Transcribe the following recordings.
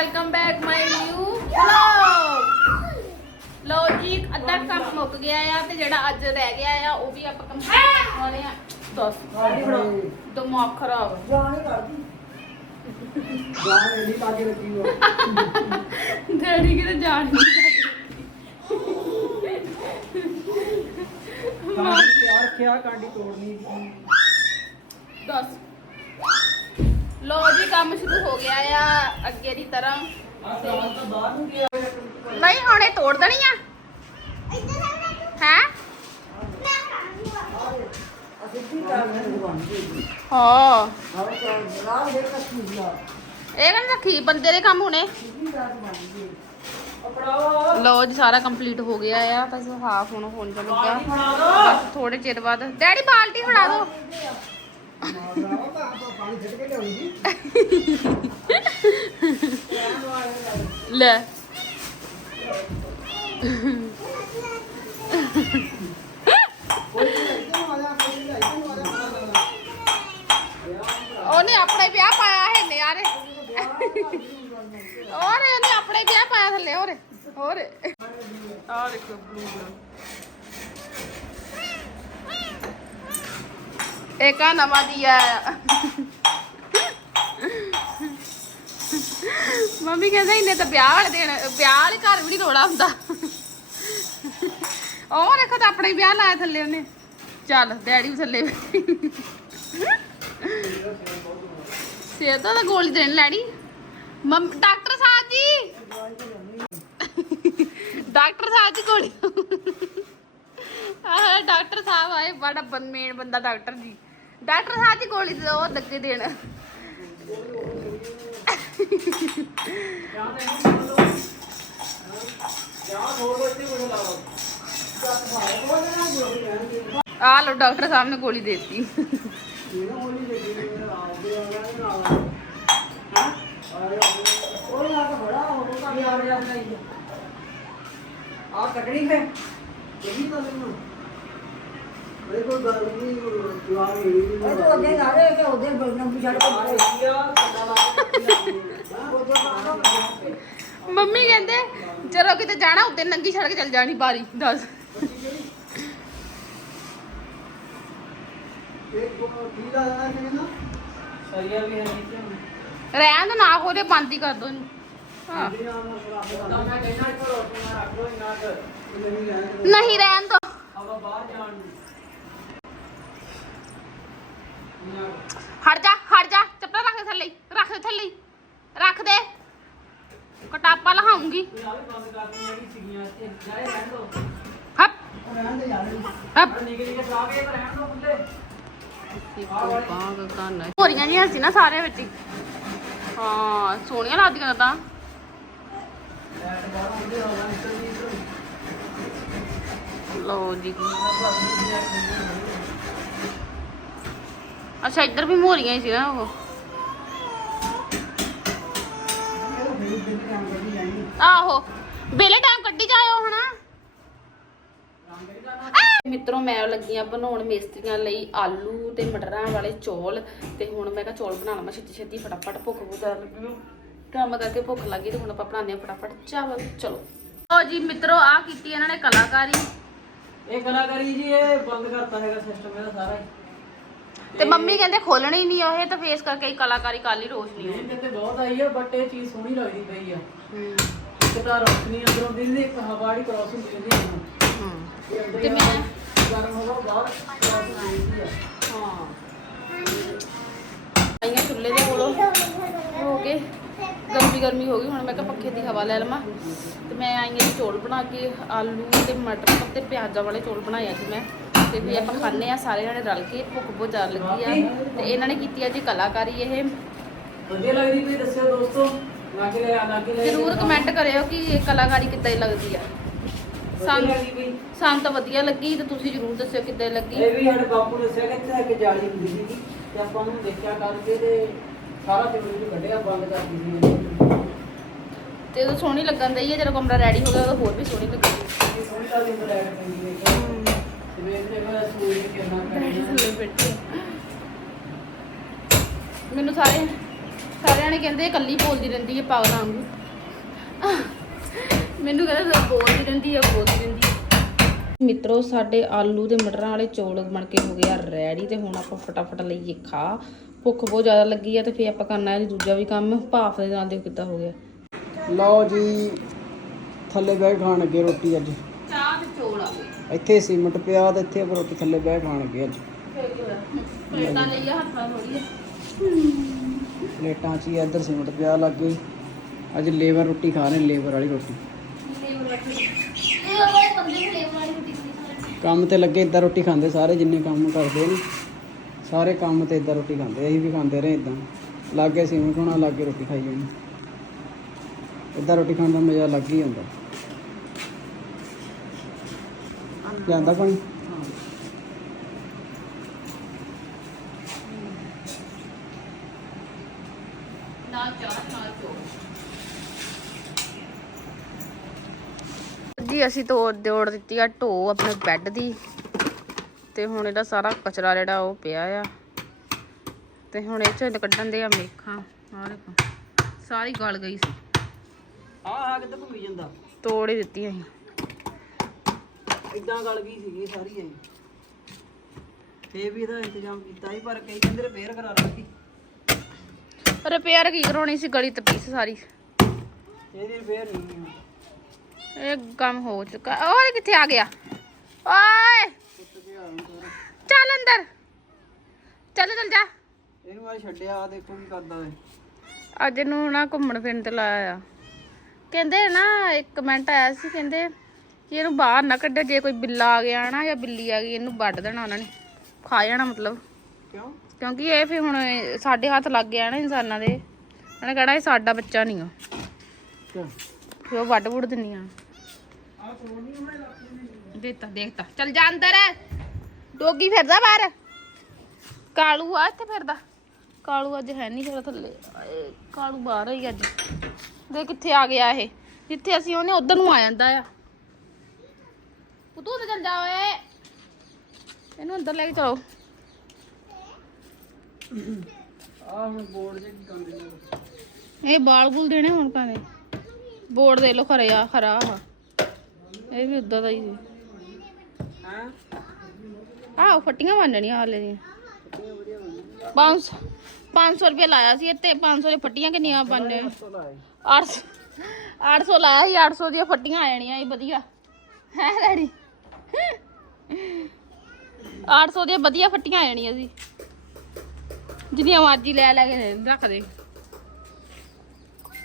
Welcome back my new vlog ਲੋ ਜੀ ਇੱਕ ਅੱਧਾ ਕੰਮ ਮੁੱਕ ਗਿਆ ਆ ਤੇ ਜਿਹੜਾ ਅੱਜ ਰਹਿ ਗਿਆ ਆ ਉਹ ਵੀ ਆਪਾਂ ਕੰਪਲੀਟ ਕਰਨ ਵਾਲੇ ਆ। ਦੱਸ ਦਿਮਾਗ ਖਰਾਬ। ਜਾਣ ਹੀ ਕਰਦੀ ਜਾਣ ਐਡੀ ਪਾ ਕੇ ਰੱਖੀ ਹੋ ਡੈਡੀ ਕਿਤੇ ਜਾਣ ਨਹੀਂ ਕਾਂਡੀ ਤਿਆਰ ਰੱਖਿਆ ਕਾਂਡੀ ਤੋੜਨੀ ਸੀ? ਦੱਸ। ਲੋ ਜੀ, ਕੰਮ ਸ਼ੁਰੂ ਹੋ ਗਿਆ ਆ, ਅੱਗੇ ਦੀ ਤਰ੍ਹਾਂ। ਨਹੀਂ, ਹੁਣ ਤੋੜ ਦੇਣੀ ਆ? ਹੈ? ਹਾਂ। ਆਹ ਇਹ ਕਹਿੰਦਾ ਰੱਖੀ ਬੰਦੇ ਦੇ ਕੰਮ ਹੁਣੇ। ਕੀ ਲੋ ਜੀ, ਸਾਰਾ ਕੰਪਲੀਟ ਹੋ ਗਿਆ ਆ ਬਸ ਹਾਫ ਹੁਣ ਹੋਣ ਚ ਲੱਗਾ ਥੋੜੇ ਚਿਰ ਬਾਅਦ। ਡੈਡੀ, ਬਾਲਟੀ ਫੜਾ ਦੋ ਲੈ। ਉਹਨੇ ਆਪਣੇ ਵਿਆਹ ਪਾਇਆ ਹੈ ਨੇ ਯਾਰੇ ਔਰ ਇਹਨੇ ਆਪਣੇ ਵਿਆਹ ਪਾਇਆ ਥੱਲੇ, ਹੋਰ ਹੋਰ। ਆ ਦੇਖੋ ਬਲੂ ਇੱਕ ਆ ਨਵਾਂ ਦਿਆ ਆ ਮੰਮੀ ਕਹਿੰਦਾ ਇਹਨੇ ਤਾਂ ਵਿਆਹ ਵਾਲੇ ਦਿਨ, ਵਿਆਹ ਵਾਲੇ ਘਰ ਵੀ ਨਹੀਂ ਰੋੜਾ ਹੁੰਦਾ। ਉਹ ਦੇਖੋ ਤਾਂ ਆਪਣੇ ਵਿਆਹ ਲਾਇਆ ਥੱਲੇ ਉਹਨੇ। ਚੱਲ, ਡੈਡੀ ਵੀ ਥੱਲੇ ਸਿਹਤਾਂ ਦਾ ਗੋਲੀ ਦੇਣ ਲੈਣੀ। ਮੰਮ, ਡਾਕਟਰ ਸਾਹਿਬ ਜੀ। ਡਾਕਟਰ ਸਾਹਿਬ ਜੀ ਗੋਲੀ। ਆਹ ਡਾਕਟਰ ਸਾਹਿਬ ਆਏ, ਬੜਾ ਮੇਨ ਬੰਦਾ ਡਾਕਟਰ ਜੀ। ਡਾਕਟਰ ਸਾਹਿਬ ਜੀ ਗੋਲੀ ਦੇ ਉਹ ਲੱਗੇ ਦੇਣ। ਆ ਲੋ ਡਾਕਟਰ ਸਾਹਿਬ ਨੇ ਗੋਲੀ ਦੇਤੀ। ਆ ਤਕੜੀ ਹੈ ਇਹੀ ਤਾਂ ਮੈਨੂੰ ਮੇਰੇ ਕੋਲ ਗੱਲ ਨਹੀਂ ਜਵਾਬ ਹੀ ਨਹੀਂ ਇਹ ਤਾਂ ਉਹਦੇ ਨਾਲੇ ਕਿ ਉਹਦੇ ਨੰਬਰ ਛੱਡ ਕੇ ਮਾਰੇ ਮੰਮੀ ਕਹਿੰਦੇ ਜਦੋਂ ਕਿਤੇ ਜਾਣਾ ਉੱਤੇ ਨੰਗੀ ਛੱਡ ਕੇ ਚੱਲ ਜਾਣੀ ਬਾਰੀ ਦੱਸ। ਇੱਕ ਦੋ ਨਾ ਕਿਹਨਾਂ ਸਰੀਆ ਵੀ ਹੈ ਨਹੀਂ ਕਿ ਰਹਿਣ ਦਾ ਨਾ ਖੋਦੇ ਬੰਦ ਹੀ ਕਰ ਦੋ। ਇਹਨੂੰ ਹਾਂ ਤਾਂ ਮੈਂ ਕਹਿੰਦਾ ਇੱਥੇ ਰੋਟੀ ਨਾ ਰੱਖ ਲੋ ਇੰਨਾ ਕੁ। ਨਹੀਂ ਰਹਿਣ ਦੋ। ਆਪਾਂ ਬਾਹਰ ਜਾਣ ਨੂੰ ਇੰਨਾ ਕੁ। ਹਟ ਜਾ ਹਟ ਜਾ ਚੱਪਲ ਰੱਖ ਦੇ ਥੱਲੇ ਹੀ, ਰੱਖ ਦੇ ਥੱਲੇ ਹੀ, ਰੱਖ ਦੇ। ਕਟਾਪਾ ਲਹਾਉਂਗੀ। ਹੱਪ। ਹੱਪ। ਹੋਰੀਆਂ ਜੀਆਂ ਸੀ ਨਾ ਸਾਰੇ ਵਿੱਚ ਹੀ। ਹਾਂ ਸੋਹਣੀਆਂ ਲੱਗਦੀਆਂ ਤਾਂ। ਲਓ ਜੀ। ਅੱਛਾ ਇੱਧਰ ਵੀ ਮੋਰੀਆਂ ਹੀ ਸੀ ਨਾ ਉਹ। ਆਹੋ ਬੇਲੇ ਟਾਈਮ ਕੱਢੀ ਜਾਇਓ ਹਨਾ ਮਿੱਤਰੋ ਮੈਂ ਲੱਗੀਆਂ ਬਣਾਉਣ ਮੇਸਤਰੀਆਂ ਲਈ ਆਲੂ ਤੇ ਮਟਰਾਂ ਵਾਲੇ ਚੌਲ ਤੇ ਹੁਣ ਮੈਂ ਕਿਹਾ ਚੌਲ ਬਣਾ ਲਵਾਂ ਛੇਤੀ ਛੇਤੀ ਫਟਾਫਟ ਭੁੱਖ ਬਹੁਤ ਲੱਗੀ। ਕੰਮ ਕਰਕੇ ਭੁੱਖ ਲੱਗੀ ਤੇ ਹੁਣ ਆਪਾਂ ਬਣਾਉਂਦੇ ਹਾਂ ਫਟਾਫਟ ਚਾਵਲ। ਚਲੋ। ਲਓ ਜੀ ਮਿੱਤਰੋ ਆ ਕੀਤੀ ਇਹਨਾਂ ਨੇ ਕਲਾਕਾਰੀ। ਇਹ ਕਲਾਕਾਰੀ ਜੀ ਇਹ ਬੰਦ ਕਰਤਾ ਹੈਗਾ ਸਿਸਟਮ ਇਹਦਾ ਸਾਰਾ ਹੀ। ਤੇ ਮੰਮੀ ਕਹਿੰਦੇ ਖੋਲਣੀ ਨਹੀਂ ਉਹ ਤਾਂ ਫੇਸ ਕਰਕੇ ਹੀ ਕਲਾਕਾਰੀ ਕਾਲੀ ਰੋਸ਼ਨੀ ਨਹੀਂ ਤੇ ਬਹੁਤ ਆਈ ਆ ਬਟ ਇਹ ਚੀਜ਼ ਸੋਹਣੀ ਲੱਗਦੀ ਪਈ ਆ। ਹੂੰ। ਇੱਕ ਤਾਂ ਰੋਸ਼ਨੀ ਅੰਦਰੋਂ ਦਿੰਦੀ ਇੱਕ ਹਵਾ ਦੀ ਕ੍ਰਾਸ ਹੁੰਦੀ ਹੁੰਦੀ ਆ। ਹੂੰ। ਤੇ ਮੈਂ ਗਰਮ ਹਵਾ ਬਾਹਰ ਕ੍ਰਾਸ ਹੁੰਦੀ ਆ। ਹਾਂ। ਆਈਆਂ ਚੁੱਲ੍ਹੇ ਦੇ ਕੋਲੋਂ। ਹੋ ਕੇ ਗਰਮੀ ਗਰਮੀ ਹੋ ਗਈ ਹੁਣ ਮੈਂ ਕਿਹਾ ਪੱਖੇ ਦੀ ਹਵਾ ਲੈ ਲਵਾਂ। ਤੇ ਮੈਂ ਆਈਆਂ ਜੀ ਚੌਲ ਬਣਾ ਕੇ ਆਲੂ ਤੇ ਮਟਰ ਤੇ ਪਿਆਜ਼ਾਂ ਵਾਲੇ ਚੌਲ ਬਣਾਏ ਅੱਜ ਮੈਂ। ਤੇ ਵੀ ਆਪਾਂ ਖਾਣੇ ਆ ਸਾਰੇ ਜਣੇ ਰਲ ਕੇ ਭੁੱਖ ਬਹੁਤ ਜ਼ਿਆਦਾ ਲੱਗੀ ਆ। ਤੇ ਇਹਨਾਂ ਨੇ ਕੀਤੀ ਆ ਜੀ ਕਲਾਕਾਰੀ ਇਹ। ਵਧੀਆ ਲੱਗਦੀ ਪਈ ਦੱਸਿਓ ਦੋਸਤੋ ਲਾ ਕੇ ਲੈ ਲਾ ਕੇ ਲੈ ਜ਼ਰੂਰ ਕਮੈਂਟ ਕਰਿਓ ਕਿ ਇਹ ਕਲਾਕਾਰੀ ਕਿੱਦਾਂ ਦੀ ਲੱਗਦੀ ਆ। ਸਾਨੂੰ ਤਾਂ ਵਧੀਆ ਲੱਗੀ ਤੇ ਤੁਸੀਂ ਜ਼ਰੂਰ ਦੱਸਿਓ ਕਿੱਦਾਂ ਦੀ ਲੱਗੀ। ਇਹ ਵੀ ਸਾਡੇ ਬਾਪੂ ਨੇ ਦੱਸਿਆ ਕਿ ਇੱਥੇ ਇੱਕ ਜਾਲੀ ਹੁੰਦੀ ਸੀਗੀ ਤੇ ਆਪਾਂ ਉਹਨੂੰ ਦੇਖਿਆ ਕਰਕੇ ਤੇ ਸਾਰਾ ਤੇ ਵੀਡੀਓ ਕੱਢਿਆ ਬੰਦ ਕਰ ਦਿੱਤੀ ਤੇ ਉਹ ਸੋਹਣੀ ਲੱਗਣ ਦਈ ਹੈ ਜਦੋਂ ਕਮਰਾ ਰੈਡੀ ਹੋ ਗਿਆ ਉਹ ਹੋਰ ਵੀ ਸੋਹਣੀ ਲੱਗੇਗੀ ਸੋਹਣੀ ਲੱਗਦੀ ਹੈ ਮੈਨੂੰ ਸਾਰੇ ਸਾਰਿਆਂ ਨੇ ਕਹਿੰਦੇ ਇਕੱਲੀ ਬੋਲਦੀ ਰਹਿੰਦੀ ਹੈ ਪਾਗਲ ਵਾਂਗੂ। ਮੈਨੂੰ ਕਹਿੰਦਾ ਬੋਲਦੀ ਰਹਿੰਦੀ ਹੈ, ਬੋਲਦੀ ਰਹਿੰਦੀ ਹੈ। ਮਿੱਤਰੋ, ਸਾਡੇ ਆਲੂ ਤੇ ਮਟਰਾਂ ਵਾਲੇ ਚੌਲ ਬਣ ਕੇ ਹੋ ਗਿਆ ਰੈਡੀ ਤੇ ਹੁਣ ਆਪਾਂ ਫਟਾਫਟ ਲਈਏ ਖਾ। ਭੁੱਖ ਬਹੁਤ ਜ਼ਿਆਦਾ ਲੱਗੀ ਆ ਤੇ ਫੇਰ ਆਪਾਂ ਕਰਨਾ ਹੈ ਦੂਜਾ ਵੀ ਕੰਮ। ਭਾਫ ਦੇ ਨਾਲ ਦੇਖੋ ਕਿੱਦਾਂ ਹੋ ਗਿਆ। ਲਓ ਜੀ, ਥੱਲੇ ਬਹਿ ਖਾਣ ਲੱਗੇ ਰੋਟੀ ਅੱਜ। ਇੱਥੇ ਸੀਮਟ ਪਿਆ ਤੇ ਇੱਥੇ ਰੋਟੀ ਥੱਲੇ ਖਾਣ ਲੱਗੇ ਅੱਜ। ਪਲੇਟਾਂ ਲਈਆ ਹੱਥਾਂ ਥੋੜੀ ਪਲੇਟਾਂ 'ਚ ਹੀ ਇੱਧਰ ਸੀਮਟ ਪਿਆ ਲੱਗ ਗਈ। ਅੱਜ ਲੇਬਰ ਰੋਟੀ ਖਾ ਰਹੇ ਲੇਬਰ ਵਾਲੀ ਰੋਟੀ। ਕੰਮ ਤੇ ਲੱਗੇ ਇਦਾਂ ਰੋਟੀ ਖਾਂਦੇ ਸਾਰੇ ਜਿੰਨੇ ਕੰਮ ਕਰਦੇ ਨੇ। ਸਾਰੇ ਕੰਮ ਤੇ ਇਦਾਂ ਰੋਟੀ ਖਾਂਦੇ ਅਸੀਂ ਵੀ ਖਾਂਦੇ ਰਹੇ ਇਦਾਂ। ਲਾਗੇ ਸੀਮਟ ਹੋਣਾ ਲਾਗੇ ਰੋਟੀ ਖਾਈ ਜਾਣੀ। ਇਦਾਂ ਰੋਟੀ ਖਾਣ ਦਾ ਮਜ਼ਾ ਲੱਗ ਹੀ ਹੁੰਦਾ ਲਿਆਂਦਾ ਪਾਣੀ? ਜੀ ਅਸੀਂ ਤੋੜ ਜੋੜ ਦਿੱਤੀ ਆ ਢੋ ਆਪਣੇ ਬੈੱਡ ਦੀ। ਤੇ ਹੁਣ ਇਹਦਾ ਸਾਰਾ ਕਚਰਾ ਜਿਹੜਾ ਉਹ ਪਿਆ ਆ। ਤੇ ਹੁਣ ਇਹ ਚ ਕੱਢਣ ਦੇ ਆ ਮੇਖਾਂ। ਆਹ ਦੇਖੋ ਸਾਰੀ ਗਲ ਗਈ ਸੀ। ਆਹ ਆ ਕਿੱਦਾਂ ਘੁੰਮੀ ਜਾਂਦਾ? ਤੋੜ ਹੀ ਦਿੱਤੀ ਅਸੀਂ। ਇਦਾਂ ਗਲ ਗਈ ਸੀਗੀ ਸਾਰੀ ਐ ਫੇਰ ਵੀ ਇਹਦਾ ਇੰਤਜ਼ਾਮ ਕੀਤਾ ਸੀ ਪਰ ਕਈ ਕਹਿੰਦੇ ਰਿਪੇਅਰ ਕਰਾ ਰੱਖੀ ਰਿਪੇਅਰ ਕੀ ਕਰਾਉਣੀ ਸੀ ਗਲੀ ਤੇ ਪੀਸ ਸਾਰੀ। ਇਹਦੀ ਰਿਪੇਅਰ ਨਹੀਂ ਹੈ ਇਹ ਕੰਮ ਹੋ ਚੁੱਕਾ। ਓਏ ਕਿੱਥੇ ਆ ਗਿਆ? ਓਏ! ਚੱਲ ਅੰਦਰ। ਚੱਲ ਚੱਲ ਜਾ। ਇਹਨੂੰ ਆ ਛੱਡਿਆ ਆਹ ਦੇਖੋ ਕੀ ਕਰਦਾ ਏ ਅੱਜ ਇਹਨੂੰ ਨਾ ਘੁੰਮਣ ਫਿਰਨ ਤੇ ਲਾਇਆ ਆ। ਕਹਿੰਦੇ ਨਾ ਇੱਕ ਕਮੈਂਟ ਆਇਆ ਸੀ ਕਹਿੰਦੇ ਕਿ ਇਹਨੂੰ ਬਾਹਰ ਨਾ ਕੱਢੋ ਜੇ ਕੋਈ ਬਿੱਲਾ ਆ ਗਿਆ ਨਾ ਜਾਂ ਬਿੱਲੀ ਆ ਗਈ ਇਹਨੂੰ ਵੱਢ ਦੇਣਾ ਉਹਨਾਂ ਨੇ। ਖਾ ਜਾਣਾ ਮਤਲਬ। ਕਿਉਂ? ਕਿਉਂਕਿ ਇਹ ਫਿਰ ਹੁਣ ਸਾਡੇ ਹੱਥ ਲੱਗ ਗਿਆ ਨਾ ਇਨਸਾਨਾਂ ਦੇ। ਉਹਨੇ ਕਹਿਣਾ ਇਹ ਸਾਡਾ ਬੱਚਾ ਨਹੀਂ ਆ। ਕਿਉਂ ਫਿਰ ਉਹ ਵੱਢ ਵੁੱਢ ਦਿੰਨੀ ਆ ਦੇਖਤਾ ਦੇਖਤਾ ਚੱਲ ਜਾ ਅੰਦਰ। ਡੋਗੀ ਫਿਰਦਾ ਬਾਹਰ। ਕਾਲੂ ਆ ਇੱਥੇ ਫਿਰਦਾ। ਕਾਲੂ ਅੱਜ ਹੈ ਨਹੀਂ ਫਿਰ ਥੱਲੇ। ਆਏ, ਕਾਲੂ ਬਾਹਰ ਹੀ ਅੱਜ। ਦੇ ਕਿੱਥੇ ਆ ਗਿਆ ਇਹ। ਜਿੱਥੇ ਅਸੀਂ ਉਹਨੇ ਉਧਰ ਨੂੰ ਆ ਜਾਂਦਾ ਆ। ਪੁੱਤੂ ਤੇ ਚੱਲ ਜਾ ਓਏ। ਇਹਨੂੰ ਅੰਦਰ ਲੈ ਕੇ ਚਲੋ। ਆਹ ਹੁਣ ਬੋਰਡ ਜੇ ਕੀ ਕਰਦੇ ਨੇ? ਇਹ ਬਾਲ ਬੁਲ ਦੇਣੇ ਹੁਣ ਭਾਵੇਂ ਬੋਰਡ ਦੇ ਲੋ ਖਰਿਆ ਖਰਾ ਆ। ਇਹ ਵੀ ਉਦਾਂ ਦਾ ਹੀ ਸੀ। ਹਾਂ? ਆਹ ਫੱਟੀਆਂ ਬੰਨਣੀਆਂ ਹਾਲੇ ਦੀਆਂ। 500 500 ਰੁਪਏ ਲਾਇਆ ਸੀ ਇੱਥੇ। 500 ਦੀਆਂ ਫੱਟੀਆਂ ਕਿੰਨੀਆਂ ਬੰਨੇ? 800 800 ਲਾਇਆ ਸੀ 800 ਦੀਆਂ ਫੱਟੀਆਂ ਆ ਜਾਣੀਆਂ ਇਹ ਵਧੀਆ। ਹੈ ਡੈਡੀ? 800 ਦੀਆਂ ਵਧੀਆ ਫੱਟੀਆਂ ਆ ਜਾਣੀਆਂ ਸੀ ਜਿੰਨੀਆਂ ਮਰਜ਼ੀ ਲੈ ਲੈ ਕੇ ਰੱਖ ਦੇ।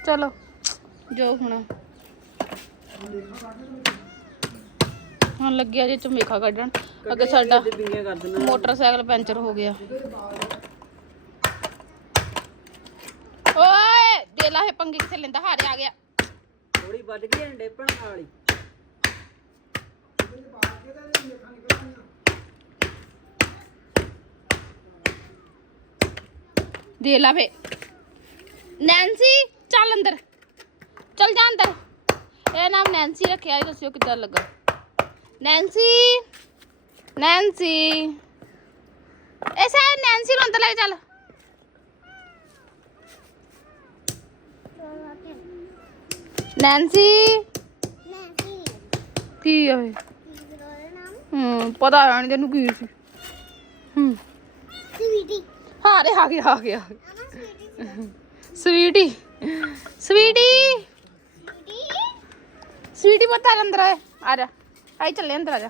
ਚਲੋ, ਜੋ ਹੁਣ। ਹੁਣ ਲੱਗਿਆ ਜੇ ਚਮੇਖਾ ਕੱਢਣ। ਅੱਗੇ ਸਾਡਾ ਮੋਟਰਸਾਈਕਲ ਪੈਂਚਰ ਹੋ ਗਿਆ। ਓਏ ਦੇ ਲਾ ਇਹ ਪੰਗੇ ਕਿੱਥੇ ਲੈਂਦਾ, ਹਾਰੇ ਆ ਗਿਆ। ਥੋੜੀ ਵੱਜ ਗਈ ਐਂਡੇ ਵਾਲੀ ਦੇ ਲਾ ਵੇ। ਨੈਂਸੀ ਚੱਲ ਅੰਦਰ। ਚੱਲ ਜਾ ਅੰਦਰ। ਇਹ ਨਾਮ ਨੈਂਸੀ ਰੱਖਿਆ ਇਹ ਦੱਸਿਓ ਕਿੱਦਾਂ ਲੱਗਾ। Nancy Nancy. ਐਸਾ ਨੈਂਸੀ ਨੂੰ ਅੰਦਰ ਲੈ ਚੱਲ। ਨੈਂਸੀ। ਕੀ ਹੈ ਹੂੰ ਪਤਾ ਨਹੀਂ ਤੈਨੂੰ ਕੀ ਸੀ। ਹੂੰ। ਹਾਂ ਰੇ ਆ ਗਿਆ ਆ ਗਿਆ ਸਵੀਟੀ ਸਵੀਟੀ ਸਵੀਟੀ ਪਤਾ ਅੰਦਰ ਆ ਆ ਜਾ। ਆਈ ਚੱਲੇ ਅੰਦਰ ਆ ਜਾ।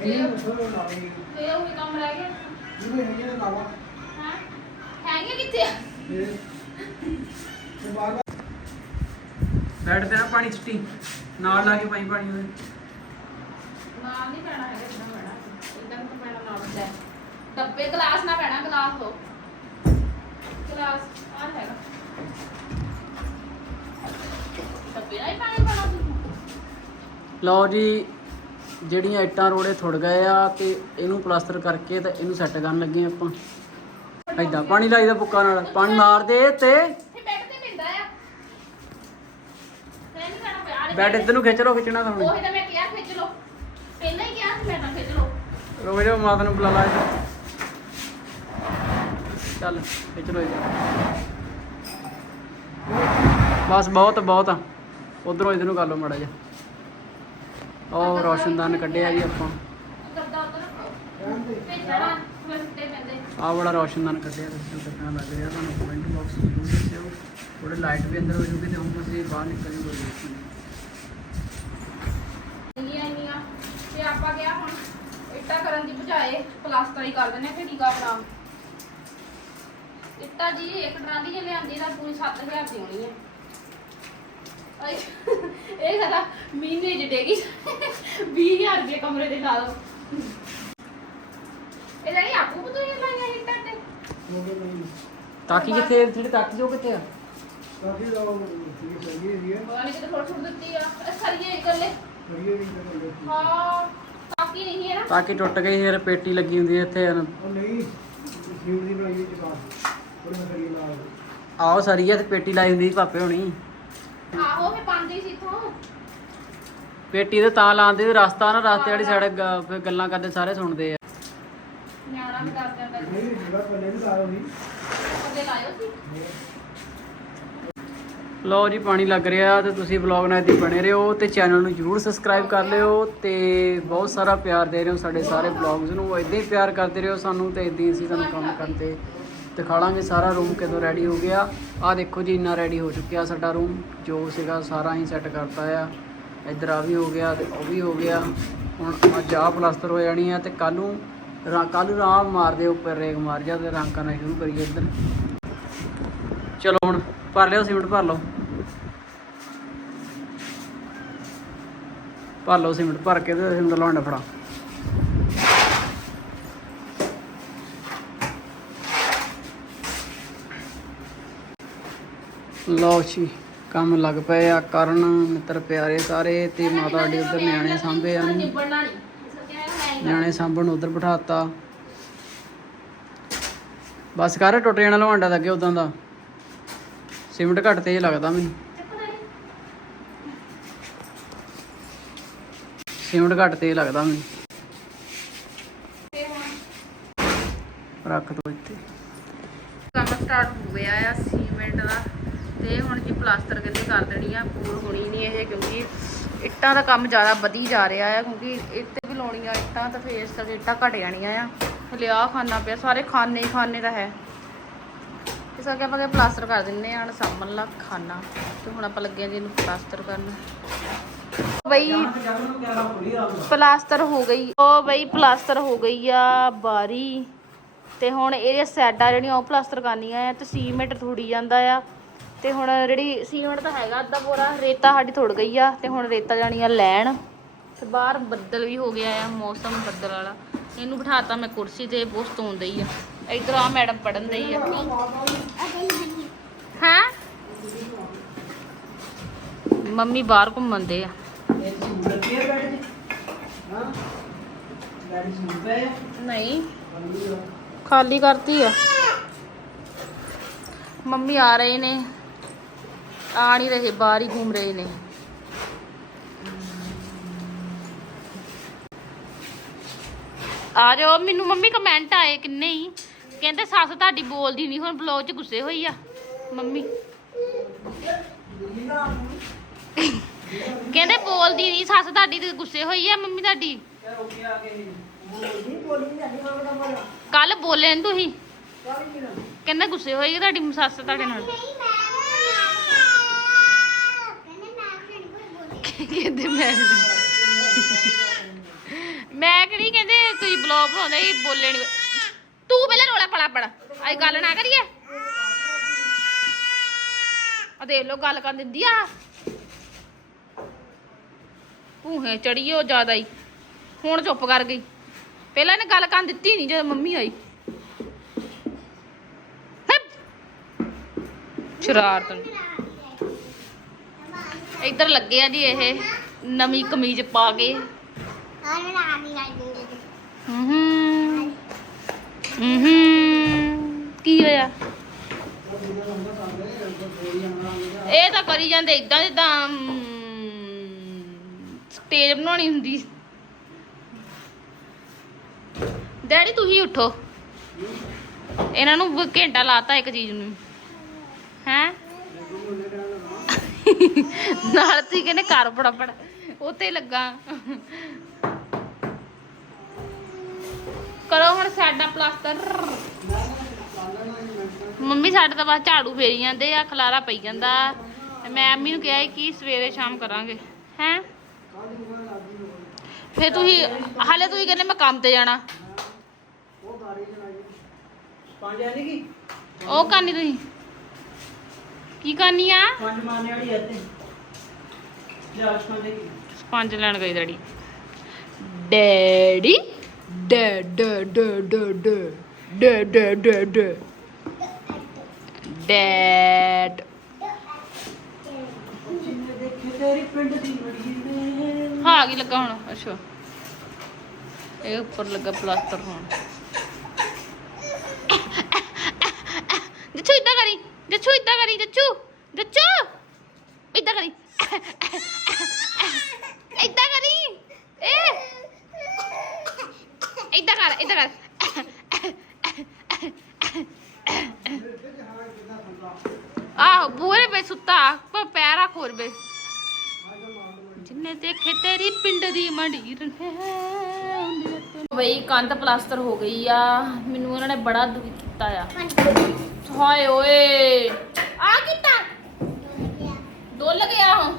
ਤੇ ਉਹ ਵੀ ਕੰਮ ਰਹਿ ਗਿਆ ਹਾਂ? ਹੈਗੇ ਕਿੱਥੇ ਆ ਬੈਠ ਤੇ ਨਾ ਪਾਣੀ ਛਿੱਟੀ ਨਾਲ ਲਾ ਕੇ ਪਾਈ ਪਾਣੀ ਉਹਦੇ। ਨਾਲ ਨਹੀਂ ਪੈਣਾ ਹੈਗਾ ਇਦਾਂ ਪੈਣਾ ਇਦਾਂ ਨੂੰ ਪੈਣਾ ਨਾਲ ਲੈ। ਡੱਬੇ ਗਲਾਸ ਨਾ ਪੈਣਾ ਗਲਾਸ ਹੋ ਗਲਾਸ ਆ ਹੈਗਾ ਡੱਬੇ ਨਾਲ ਹੀ ਪਾਣੀ ਪੈਣਾ ਸੀ ਲਓ ਜੀ ਜਿਹੜੀਆਂ ਇੱਟਾਂ ਰੋੜੇ ਥੁੜ ਗਏ ਆ ਤੇ ਇਹਨੂੰ ਪਲਾਸਟਰ ਕਰਕੇ ਤੇ ਇਹਨੂੰ ਸੈੱਟ ਕਰਨ ਲੱਗੇ ਆਪਾਂ। ਐਦਾਂ ਪਾਣੀ ਲਾਈਦਾ ਬੁੱਕਾ ਨਾਲ। ਪਾਣੀ ਮਾਰ ਦੇ ਤੇ ਮਿਲਦਾ ਆ ਤੇ ਨਹੀਂ ਪੈਣਾ ਪਿਆ ਬੈਡ ਇੱਧਰ ਨੂੰ ਖਿੱਚ ਲੋ ਖਿੱਚਣਾ ਤਾਂ ਹੁਣ। ਉਹੀ ਤਾਂ ਮੈਂ ਕਿਹਾ ਖਿੱਚ ਲਓ। ਪਹਿਲਾਂ ਹੀ ਕਿਹਾ ਸੀ ਮੈਂ ਤਾਂ ਖਿੱਚ ਲਓ। ਰੋ ਜਾ ਮਾਤਾ ਨੂੰ ਬੁਲਾ ਲਾ ਇੱਧਰ। ਚੱਲ ਖਿੱਚ ਲੋ ਬਸ ਬਹੁਤ ਬਹੁਤ। ਆ ਉਧਰੋਂ ਇਧਰ ਨੂੰ ਕਰ ਲਓ ਮੜਾ ਜਾ ਉਹ ਰੋਸ਼ਨਦਾਨ ਕੱਢਿਆ ਜੀ ਆਪਾਂ। ਗੱਦਾ ਉਧਰ ਪੈਂਦੇ। ਆਹ ਬੜਾ ਰੋਸ਼ਨਦਾਨ ਕੱਢਿਆ ਤੁਸੀਂ ਕਿੰਨਾ ਲੱਗ ਰਿਹਾ ਤੁਹਾਨੂੰ? ਕਮੈਂਟ ਬਾਕਸ ਵਿੱਚ ਜ਼ਰੂਰ ਦੱਸਿਓ। ਥੋੜੇ ਲਾਈਟ ਵੀ ਅੰਦਰ ਹੋ ਜੂਗੀ ਤੇ ਹੁਣ ਅਸੀਂ ਬਾਹਰ ਨਿਕਲ ਜੂਗੇ ਤੇ ਆਪਾਂ ਗਿਆ ਹੁਣ ਇੱਟਾਂ ਕਰਨ ਦੀ ਬਜਾਏ ਪਲਾਸਟਰ ਹੀ ਕਰ ਦਿੰਦੇ ਆ ਫਿਰ ਠੀਕ ਆ ਆਪਣਾ ਇੱਟਾਂ ਜੀ ਇੱਕ ਟਰਾਲੀ ਜੇ ਲਿਆਂਦੀ ਤਾਂ ਪੂਰੀ 7000 ਦੀ ਹੋਣੀ ਹੈ ਇਹ ਸਾਡਾ ਮਹੀਨੇ ਚ ਡੇਗੀ 20000 ਰੁਪਏ ਕਮਰੇ ਦੇ ਲਾ ਦੋ ਇਹ ਜਿਹੜੀ ਆਪੂ ਬਤੂ ਇਹ ਲਾਈਆਂ ਇੱਟਾਂ ਤੇ। ਤਾਕੀ ਕਿੱਥੇ ਜਿਹੜੇ ਤਾਕੀ ਜੋ ਕਿੱਥੇ ਆ? ਪਤਾ ਨਹੀਂ ਕਿਤੇ ਥੋੜਾ ਛੁੱਟ ਦਿੱਤੀ ਆ। ਇਹ ਸਰੀਏ ਇਕੱਲੇ। ਹਾਂ ਤਾਕੀ ਨਹੀਂ ਹੈ ਨਾ। ਤਾਕੀ ਟੁੱਟ ਗਈ ਯਾਰ ਪੇਟੀ ਲੱਗੀ ਹੁੰਦੀ ਹੈ ਇੱਥੇ। ਯਾਰ ਆਓ ਸਰੀਆ ਤੇ ਪੇਟੀ ਲਾਈ ਹੁੰਦੀ ਸੀ ਪਾਪੇ ਹੋਣੀ। ਆਹੋ ਫੇ ਪਾਉਂਦੀ ਸੀ ਇਥੋਂ। ਪੇਟੀ ਤੇ ਤਾਂ ਲਾਉਂਦੇ ਸੀ ਰਸਤਾ ਨਾ ਰਸਤੇ ਵਾਲੀ ਸਾਈਡ ਗ- ਫਿਰ ਗੱਲਾਂ ਕਰਦੇ ਸਾਰੇ ਸੁਣਦੇ ਆ। ਨਿਆਣਾ ਵੀ ਕਰ ਜਾਂਦਾ ਕਦੇ ਲਾਇਓ ਸੀ? ਲਓ ਜੀ, ਪਾਣੀ ਲੱਗ ਰਿਹਾ ਤੇ ਤੁਸੀਂ ਵਲੌਗ ਨਾਲ ਇੱਦਾਂ ਹੀ ਬਣੇ ਰਹੋ ਤੇ ਚੈਨਲ ਨੂੰ ਜਰੂਰ ਸਬਸਕ੍ਰਾਈਬ ਕਰ ਲਿਓ ਤੇ ਬਹੁਤ ਸਾਰਾ ਪਿਆਰ ਦੇ ਰਹੇ ਹੋ ਸਾਡੇ ਸਾਰੇ ਵਲੌਗਸ ਨੂੰ। ਇਦਾਂ ਹੀ ਪਿਆਰ ਕਰਦੇ ਰਹੋ ਸਾਨੂੰ ਤੇ ਇਦਾਂ ਹੀ ਅਸੀਂ ਤੁਹਾਨੂੰ ਕੰਮ ਕਰਦੇ ਦਿਖਾਵਾਂਗੇ ਸਾਰਾ ਰੂਮ ਕਿਦੋਂ ਰੈਡੀ ਹੋ ਗਿਆ। ਆਹ ਦੇਖੋ ਜੀ, ਇੰਨਾ ਰੈਡੀ ਹੋ ਚੁੱਕਿਆ ਸਾਡਾ ਰੂਮ ਜੋ ਸੀਗਾ ਸਾਰਾ ਹੀ ਸੈੱਟ ਕਰਤਾ ਆ। ਇੱਧਰ ਆ ਵੀ ਹੋ ਗਿਆ ਤੇ ਉਹ ਵੀ ਹੋ ਗਿਆ। ਹੁਣ ਅੱਜ ਆਹ ਪਲਾਸਟਰ ਹੋ ਜਾਣੀ ਆ ਤੇ ਕੱਲ ਨੂੰ ਕੱਲ ਨੂੰ ਰਾਮ ਮਾਰਦੇ ਉੱਪਰ ਰੇਗ ਮਾਰ ਜਾ ਤੇ ਰੰਗ ਕਰਨਾ ਸ਼ੁਰੂ ਕਰੀਏ ਇੱਧਰ। ਚਲੋ ਹੁਣ ਭਰ ਲਿਓ, ਸੀਮਿੰਟ ਭਰ ਲਓ। ਭਰ ਲਓ ਸੀਮਿੰਟ, ਭਰ ਕੇ ਤੇ ਸੀਮਿੰਟ ਲਾਉਣਾ ਫੜਾ। ਲਓ ਜੀ, ਕੰਮ ਲੱਗ ਪਏ ਆ ਕਰਨ, ਮਿੱਤਰ ਪਿਆਰੇ ਸਾਰੇ, ਤੇ ਮਾਤਾ ਸਾਡੀ ਉਧਰ ਨਿਆਣੇ ਸਾਂਭੇ ਆ। ਨਿਆਣੇ ਸਾਂਭਣ ਉਧਰ ਬਿਠਾਤਾ। ਬਸ ਕਰ, ਟੁੱਟ ਜਾਣਾ ਲਵਾਂਡਾ ਤਾਂ ਅੱਗੇ ਉਦਾਂ ਦਾ। ਸੀਮਿੰਟ ਘੱਟ ਤੇਜ਼ ਲੱਗਦਾ ਮੈਨੂੰ। ਸੀਮਿੰਟ ਘੱਟ ਤੇਜ਼ ਲੱਗਦਾ ਮੈਨੂੰ। ਰੱਖ ਦੋ ਇੱਥੇ। ਕੰਮ ਸਟਾਰਟ ਹੋ ਗਿਆ ਆ ਸੀਮੈਂਟ ਦਾ। ਤੇ ਹੁਣ ਜੀ ਪਲਾਸਟਰ ਕਹਿੰਦੇ ਕਰ ਦੇਣੀ ਆ, ਪੂਰ ਹੋਣੀ ਨਹੀਂ ਇਹ ਕਿਉਂਕਿ ਇੱਟਾਂ ਦਾ ਕੰਮ ਜ਼ਿਆਦਾ ਵਧੀ ਜਾ ਰਿਹਾ ਆ, ਕਿਉਂਕਿ ਇੱਥੇ ਵੀ ਲਾਉਣੀਆਂ ਇੱਟਾਂ ਤਾਂ ਫੇਰ ਸਾਰੇ ਇੱਟਾਂ ਘਟ ਜਾਣੀਆਂ ਆ। ਲਿਆ ਖਾਨਾ ਪਿਆ, ਸਾਰੇ ਖਾਨੇ ਹੀ ਖਾਨੇ ਦਾ ਹੈ। ਇਸ ਕਰਕੇ ਆਪਾਂ ਕਿ ਪਲਾਸਟਰ ਕਰ ਦਿੰਨੇ ਆ, ਹੁਣ ਸਾਹਮਣ ਲਾ ਖਾਨਾ ਤੇ ਹੁਣ ਆਪਾਂ ਲੱਗੇ ਆ ਜੀ ਇਹਨੂੰ ਪਲਾਸਟਰ ਕਰਨ। ਬਈ ਪਲਾਸਟਰ ਹੋ ਗਈ। ਉਹ ਬਈ ਪਲਾਸਟਰ ਹੋ ਗਈ ਆ ਬਾਰੀ। ਤੇ ਹੁਣ ਇਹਦੇ ਸਾਈਡਾਂ ਜਿਹੜੀਆਂ ਉਹ ਪਲਾਸਟਰ ਕਰਨੀਆਂ ਆ ਤੇ ਸੀਮੈਂਟ ਥੋੜੀ ਜਾਂਦਾ ਆ। ਤੇ ਹੁਣ ਜਿਹੜੀ ਸੀਮੈਂਟ ਤਾਂ ਹੈਗਾ ਅੱਧਾ ਪੂਰਾ, ਰੇਤਾ ਸਾਡੀ ਥੋੜ ਗਈ ਆ ਤੇ ਹੁਣ ਰੇਤਾ ਜਾਣੀ ਆ ਲੈਣ। ਤੇ ਬਾਹਰ ਬੱਦਲ ਵੀ ਹੋ ਗਿਆ ਆ, ਮੌਸਮ ਬੱਦਲ ਵਾਲਾ। ਇਹਨੂੰ ਬਿਠਾਤਾ ਮੈਂ ਕੁਰਸੀ ਤੇ ਬਹੁਤ ਸਤੋਂਦਾ ਹੀ ਆ। ਇਧਰ ਆ ਮੈਡਮ ਪੜਨ ਦਈ ਆ। ਹਾਂ? ਮੰਮੀ ਬਾਹਰ ਘੁੰਮਣ ਦੇ ਆ। ਨਹੀਂ। ਖਾਲੀ ਕਰਤੀ ਆ। ਮੰਮੀ ਆ ਰਹੇ ਨੇ। ਆ ਨਹੀਂ ਰਹੇ ਬਾਹਰ ਹੀ ਘੁੰਮ ਰਹੇ ਨੇ। ਆ ਜਾਓ ਮੈਨੂੰ ਮੰਮੀ ਕਮੈਂਟ ਆਏ ਕਿੰਨੇ ਹੀ। ਕਹਿੰਦੇ ਸੱਸ ਤੁਹਾਡੀ ਬੋਲਦੀ ਨਹੀਂ, ਹੁਣ ਬਲੌਗ 'ਚ ਗੁੱਸੇ ਹੋਈ ਆ। ਮੰਮੀ। ਕਹਿੰਦੇ ਬੋਲਦੀ ਨਹੀਂ, ਸੱਸ ਤੁਹਾਡੀ ਤੇ ਗੁੱਸੇ ਹੋਈ ਆ, ਮੰਮੀ ਤੁਹਾਡੀ। ਕੱਲ ਬੋਲੇ ਨੀ ਤੁਸੀਂ? ਕਹਿੰਦਾ ਗੁੱਸੇ ਹੋਈ ਤੁਹਾਡੀ ਸੱਸ ਤੁਹਾਡੇ ਨਾਲ। ਕਹਿੰਦੇ ਮੈਂ ਮੈਂ ਕਿਹੜੀ ਕਹਿੰਦੇ ਤੁਸੀਂ ਬਲੌਗ ਬਣਾਉਂਦੇ ਸੀ, ਬੋਲੇ ਨੀ। ਤੂੰ ਪਹਿਲਾਂ ਰੋਲਾ ਪੜਾ ਪੜ ਆਈ ਗੱਲ ਨਾ ਕਰੀਏ। ਆ ਦੇਖ ਲੋ ਗੱਲ ਕਰ ਦਿੰਦੀ ਆ। ਭੂਹੇ ਚੜੀਓ ਜ਼ਿਆਦਾ ਹੀ। ਹੁਣ ਚੁੱਪ ਕਰ ਗਈ। ਪਹਿਲਾਂ ਇਹਨੇ ਗੱਲ ਕਰਨ ਦਿੱਤੀ ਨਹੀਂ ਜਦੋਂ ਮੰਮੀ ਆਈ। ਸ਼ਰਾਰਤ। ਇੱਧਰ ਲੱਗੇ ਆ ਜੀ ਇਹ ਨਵੀਂ ਕਮੀਜ਼ ਪਾ ਕੇ। ਹੂੰ ਹੂੰ। ਕੀ ਹੋਇਆ? ਇਹ ਤਾਂ ਕਰੀ ਜਾਂਦੇ ਇਦਾਂ ਜਿੱਦਾਂ ਸਟੇਜ ਬਣਾਉਣੀ ਹੁੰਦੀ। ਡੈਡੀ, ਤੁਸੀਂ ਉਠੋ। ਇਹਨਾਂ ਨੂੰ ਬ- ਘੰਟਾ ਲਾਤਾ ਇੱਕ ਚੀਜ਼ ਨੂੰ। ਹੈ? ਨਾਲ ਤੁਸੀਂ ਕਹਿੰਦੇ ਕਰ ਫਟਾਫਟ ਉੱਤੇ ਲੱਗਾ। ਕਰੋ ਹੁਣ ਸਾਡਾ ਪਲਾਸਟਰ ਮੰਮੀ ਸਾਡੇ ਤਾਂ ਬਸ ਝਾੜੂ ਫੇਰੀ ਜਾਂਦੇ ਆ ਖਲਾਰਾ ਪਈ ਜਾਂਦਾ। ਮੈਂ ਅੰਮੀ ਨੂੰ ਕਿਹਾ ਕਿ ਸਵੇਰੇ ਸ਼ਾਮ ਕਰਾਂਗੇ। ਹੈ? ਫੇ ਤੁਸੀਂ ਹਾਲੇ ਤੁਸੀਂ ਕਹਿੰਦੇ ਮੈਂ ਕੰਮ ਤੇ ਜਾਣਾ। ਉਹ ਕਰਨੀ ਤੁਸੀਂ। ਕੀ ਕਰਨੀ ਆ? ਪੰਜ ਮਾਰਨੇ ਵਾਲੀ ਤੇ ਜਾ ਪੰਜ ਕੀ? ਪੰਜ ਲੈਣ ਗਈ ਡੈਡੀ ਡੈਡੀ। ਡ ਡ ਡ ਡ ਡ ਡ ਡ ਡ ਡ ਡੈਡ ਜਿੰਨੇ ਦੇਖੇ ਤੇਰੀ ਪਿੰਡ ਦੀ ਮੜੀ ਨੇ ਹਾਂ ਕੀ ਲੱਗਾ ਹੁਣ ਅੱਛਾ ਇਹ ਉੱਪਰ ਲੱਗਾ ਪਲਾਸਟਰ ਹੁਣ ਜੱਚੂ ਇਦਾਂ ਕਰੀ ਜੱਚੂ ਇਦਾਂ ਕਰੀ ਜੱਚੂ ਜੱਚੂ ਇਦਾਂ ਕਰ ਇਦਾਂ ਕਰ ਆਹ ਬੂਹੇ ਵਿੱਚ ਸੁੱਤਾ ਕੋ ਪੈਰਾ ਖੋਰ ਬੇ ਜਿੰਨੇ ਦੇਖੇ ਤੇਰੀ ਪਿੰਡ ਦੀ ਮੰਡੀਰ ਬਈ ਕੰਧ ਪਲਾਸਟਰ ਹੋ ਗਈ ਆ ਮੈਨੂੰ ਉਹਨਾਂ ਨੇ ਬੜਾ ਦੁੱਖ ਕੀਤਾ ਆ ਹਾਏ ਓਏ ਆ ਕੀਤਾ ਡੋਲ ਗਿਆ ਹੁਣ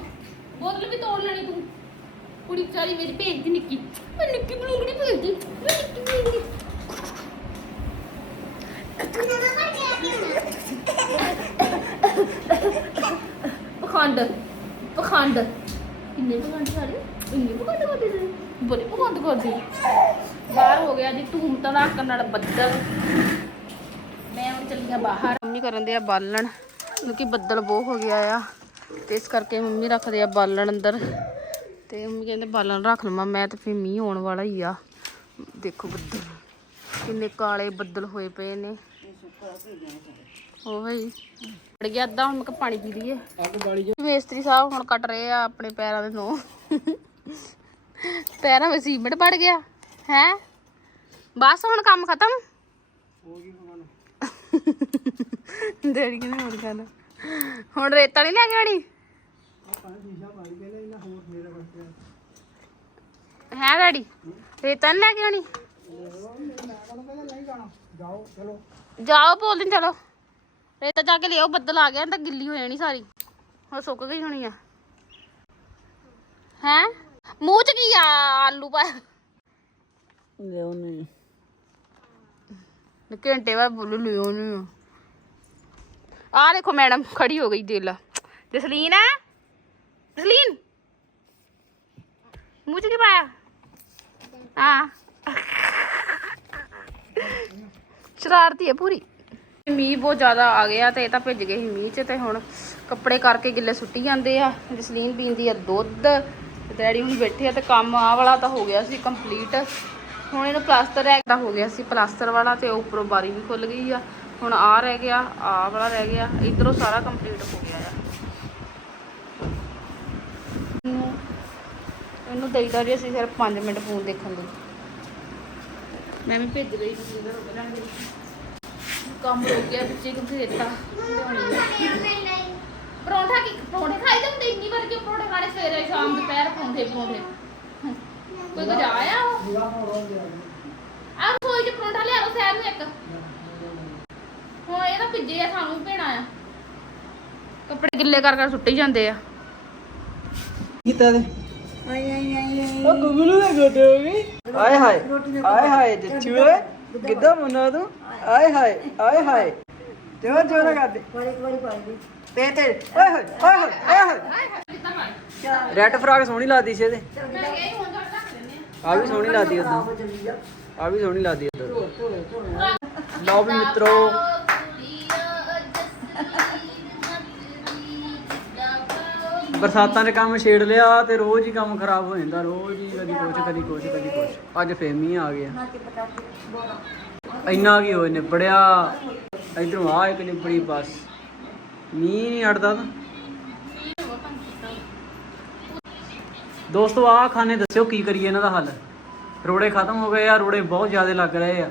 ਬੋਤਲ ਵੀ ਤੋੜ ਲੈਣੀ ਤੂੰ ਕੁੜੀ ਚਾਰੀ ਮੇਰੀ ਭੇਜ ਦੀ ਨਿੱਕੀ। ਮੈਂ ਨਿੱਕੀ ਬਲੂੰਗੜੀ ਭੇਜਦੀ। ਮੈਂ ਨਿੱਕੀ ਬਲੂੰਗੜੀ ਪਖੰਡ। ਪਖੰਡ। ਕਿੰਨੇ ਪਖੰਡ ਸਾਰੇ? ਇੰਨੇ ਪਖੰਡ ਕਰਦੇ ਸੀ ਬੜੇ ਪਖੰਡ ਕਰਦੇ। ਬਾਹਰ ਹੋ ਗਿਆ ਜੀ, ਧੂਮ ਧੜਾਕਣ ਨਾਲ ਬੱਦਲ। ਮੈਂ ਹੁਣ ਚੱਲੀ ਆ ਬਾਹਰ। ਮੰਮੀ ਕਰਨ ਦੇ ਆ ਬਾਲਣ। ਕਿਉਂਕਿ ਬੱਦਲ ਬਹੁਤ ਹੋ ਗਿਆ ਆ। ਤੇ ਇਸ ਕਰਕੇ ਮੰਮੀ ਰੱਖਦੇ ਆ ਬਾਲਣ ਅੰਦਰ। ਤੇ ਮੰਮੀ ਕਹਿੰਦੇ ਬਾਲਣ ਰੱਖ ਲਵਾਂ, ਮੈਂ ਤੇ ਫਿਰ ਮੀਂਹ ਆਉਣ ਵਾਲਾ ਹੀ ਆ। ਦੇਖੋ ਬੱਦਲ, ਕਿੰਨੇ ਕਾਲੇ ਬੱਦਲ ਹੋਏ ਪਏ ਨੇ। ਉਹ। ਹੀ ਪੜ ਗਿਆ ਅੱਧਾ, ਹੁਣ ਮੈਂ ਪਾਣੀ ਪੀ ਲਈਏ। ਮੇਸਤਰੀ ਸਾਹਿਬ ਹੁਣ ਕੱਟ ਰਹੇ ਆ ਆਪਣੇ ਪੈਰਾਂ ਦੇ ਨੋ। ਪੈਰਾਂ ਵਿੱਚ ਸੀਮੈਂਟ ਪੜ ਗਿਆ, ਹੈ? ਬਸ ਹੁਣ ਕੰਮ ਖਤਮ। ਹੋ ਗਈ ਹੁਣ ਡੈਡੀ ਕਹਿੰਦੇ ਹੋਰ ਖਾਣਾ ਹੁਣ ਰੇਤਾ ਨਹੀਂ ਲੈ ਕੇ ਆਣੀ ਆਪਾਂ ਸ਼ੀਸ਼ਾ ਪਾਈ ਕੇ ਲੈਣਾ ਹੋਰ ਮੇਰੇ ਵਾਸਤੇ ਹੈ ਡੈਡੀ? ਰੇਤਾ ਨਹੀਂ ਲੈ ਕੇ ਆਣੀ ਜਾਓ ਚਲੋ ਜਾਓ ਬੋਲਦੇ ਚਲੋ ਰੇਤਾ ਜਾ ਕੇ ਲਿਆਓ ਬੱਦਲ ਆ ਗਿਆ ਤਾਂ ਗਿੱਲੀ ਹੋ ਜਾਣੀ ਸਾਰੀ। ਉਹ ਸੁੱਕ ਗਈ ਹੋਣੀ ਆ। ਹੈ? ਮੂੰਹ ਚ ਕੀ ਆ ਆਲੂ ਪਾ? ਲਿਓ ਨਹੀਂ। ਘੰਟੇ ਬਾਅਦ ਬੋਲੂ ਲਿਓ ਨਹੀਂ ਆ। ਦੇਖੋ ਮੈਡਮ ਖੜੀ ਹੋ ਗਈ ਦਿਲ ਜਸਲੀਨ ਹੈ ਜਸਲੀਨ? ਮੂੰਹ ਚ ਕੀ ਪਾਇਆ? ਹਾਂ ਸ਼ਰਾਰਤੀ ਹੈ ਪੂਰੀ। ਮੀਂਹ ਬਹੁਤ ਜ਼ਿਆਦਾ ਆ ਗਿਆ ਤੇ ਇਹ ਤਾਂ ਭਿੱਜ ਗਏ ਸੀ ਮੀਂਹ ਚ ਤੇ ਹੁਣ ਕੱਪੜੇ ਕਰਕੇ ਗਿੱਲੇ ਸੁੱਟੀ ਜਾਂਦੇ ਆ। ਜਸਲੀਨ ਪੀਂਦੀ ਆ ਦੁੱਧ। ਡੈਡੀ ਹੁਣ ਬੈਠੇ ਆ ਤੇ ਕੰਮ ਆ ਵਾਲਾ ਤਾਂ ਹੋ ਗਿਆ ਸੀ ਕੰਪਲੀਟ। ਹੁਣ ਇਹਨੂੰ ਪਲਾਸਟਰ ਰਹਿ ਤਾਂ ਹੋ ਗਿਆ ਸੀ ਪਲਾਸਟਰ ਵਾਲਾ ਤੇ ਉੱਪਰੋਂ ਬਾਰੀ ਵੀ ਖੁੱਲ ਗਈ ਆ। ਹੁਣ ਆ ਰਹਿ ਗਿਆ ਆ ਵਾਲਾ ਰਹਿ ਗਿਆ। ਇਧਰੋਂ ਸਾਰਾ ਕੰਪਲੀਟ ਹੋ ਗਿਆ ਆ। ਇਹਨੂੰ ਦੇਈਦਾ ਜੀ ਅਸੀਂ ਸਿਰਫ 5 ਮਿੰਟ ਫੋਨ ਦੇਖਣ ਲਈ ਮੈਂ ਵੀ ਭੇਜ ਰਹੀ ਸੀ ਇਧਰ ਹੋ ਲੈਣ ਦੇ ਕੰਮ ਰੁਕ ਗਿਆ ਪਿੱਛੇ ਕਿਉਂਕਿ ਆ। ਪਰੌਂਠਾ ਕੀ ਪਰੌਂਠੇ ਖਾਈ ਜਾਂਦੇ ਇੰਨੀ ਵਾਰ ਕਿ ਪਰੌਂਠੇ ਖਾਣੇ ਸਵੇਰੇ ਸ਼ਾਮ ਦੁਪਹਿਰ ਪਰੌਂਠੇ ਪਰੌਂਠੇ। ਕੋਈ ਕੁਝ ਆਇਆ ਉਹ? ਆ ਰਸੋਈ ਚ ਪਰੌਂਠਾ ਲਿਆ ਲਓ ਸੈਰ ਨੂੰ ਇੱਕ। ਹੁਣ ਇਹ ਤਾਂ ਭਿੱਜੇ ਆ ਸਾਨੂੰ ਭੇਣਾ ਆ। ਕੱਪੜੇ ਗਿੱਲੇ ਕਰ ਕਰ ਸੁੱਟੀ ਜਾਂਦੇ ਆ। ਕੀਤਾ ਤੇ ਉਹ ਗੁਗਲੂ ਦੇ ਹੋ ਗਈ ਆਏ ਹਾਏ ਆਏ ਹਾਏ ਜੱਚੂ ਓਏ। ਕਿੱਦਾਂ ਮੁੰਨਾ ਤੂੰ। ਆਏ ਹਾਏ ਆਏ ਹਾਏ। ਜੋਰ ਜੋਰ ਕਰ ਦੇ ਪਰ ਇੱਕ ਵਾਰੀ ਪਾਈ ਦੀ। ਤੇ ਤੇ ਓਏ ਹੋਏ ਓਏ ਹੋਏ ਓਏ ਹੋਏ। ਕਿੱਦਾਂ ਖਾਏ ਰੈੱਡ ਫਰਾਕ ਸੋਹਣੀ ਲੱਗਦੀ ਸੀ ਇਹਦੇ। ਆ ਵੀ ਸੋਹਣੀ ਲੱਗਦੀ ਉਦਾਂ। ਆ। ਵੀ ਸੋਹਣੀ ਲੱਗਦੀ ਉਦਾਂ। ਲਓ ਵੀ ਮਿੱਤਰੋ। ਬਰਸਾਤਾਂ 'ਚ ਕੰਮ ਛੇੜ ਲਿਆ ਤੇ ਰੋਜ਼ ਹੀ ਕੰਮ ਖਰਾਬ ਹੋ ਜਾਂਦਾ, ਰੋਜ਼ ਹੀ ਕਦੀ ਕੁਛ ਕਦੀ ਕੁਛ ਕਦੀ ਕੁਛ। ਅੱਜ ਫੇਰ ਮੀਂਹ ਆ ਗਿਆ। ਇੰਨਾ ਕੀ ਹੋਏ ਨਿਬੜਿਆ। ਇਧਰੋਂ ਆ ਇੱਕ ਨਿਬੜੀ ਬਸ। ਮੀਂਹ ਨਹੀਂ ਅੜਦਾ ਤਾਂ। ਦੋਸਤੋ, ਆਹ ਖਾਣੇ ਦੱਸਿਓ ਕੀ ਕਰੀਏ ਇਹਨਾਂ ਦਾ ਹੱਲ। ਰੋੜੇ ਖਤਮ ਹੋ ਗਏ ਆ, ਰੋੜੇ ਬਹੁਤ ਜ਼ਿਆਦਾ ਲੱਗ ਰਹੇ ਆ।